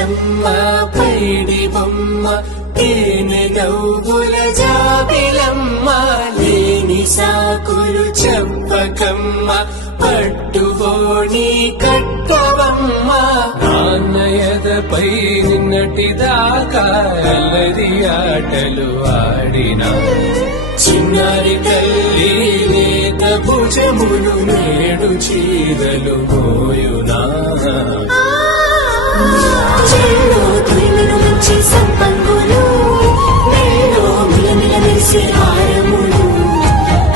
బుల్లమ్మ పైడి బొమ్మ తేనె నవ్వుల జాబిలమ్మ లేని సాకులు చెప్పకమ్మ పట్టుబోని కట్టవమ్మ నాన్నయదపై నిన్నటిదాకా అల్లరి ఆటలు ఆడినా చిన్నారి తల్లి లేత భుజములు నేడు చీరలు మోయునా చెల్లో తురిమిన మంచి సంపంగులు మేలో మిలమిల మెరిసే హారములు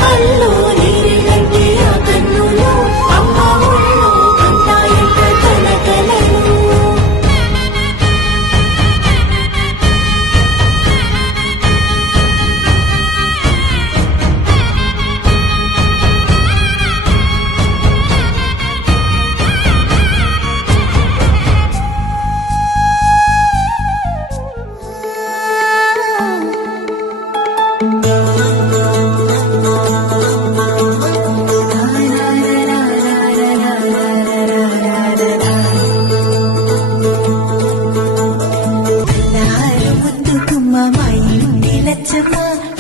అల్లో నీరెలంటే ఆ కన్నులు అమ్మ ఒళ్ళో కంటాయంట తన కలలు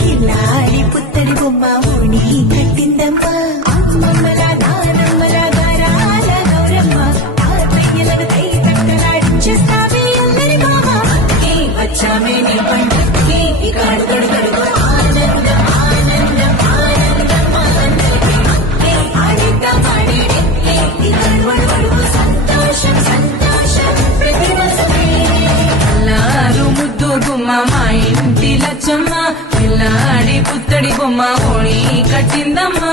ఇల్లాడి పుత్తడి బొమ్మ ఊని కట్టిందమ్మ అమ్మమ్మల నానమ్మల గారాల గౌరమ్మ తాతయ్యలను తై తట్టలాడించేస్తావే అల్లరి మామ వచ్చామే నీ పంటకి ఇకాడు గడుగడుగు ఆనందం ఆనందం ఆనందం ఆడిద్దాం ఆడేడే ఇకాడు వడువడుగు సంతోషం సంతోషం ప్రతి మాసమే అల్లారు ముద్దు గుమ్మ మా ఇంటి లచ్చమ్మ పిల్లాడి పుత్తడి బొమ్మ ఓణి కట్టిందమ్మా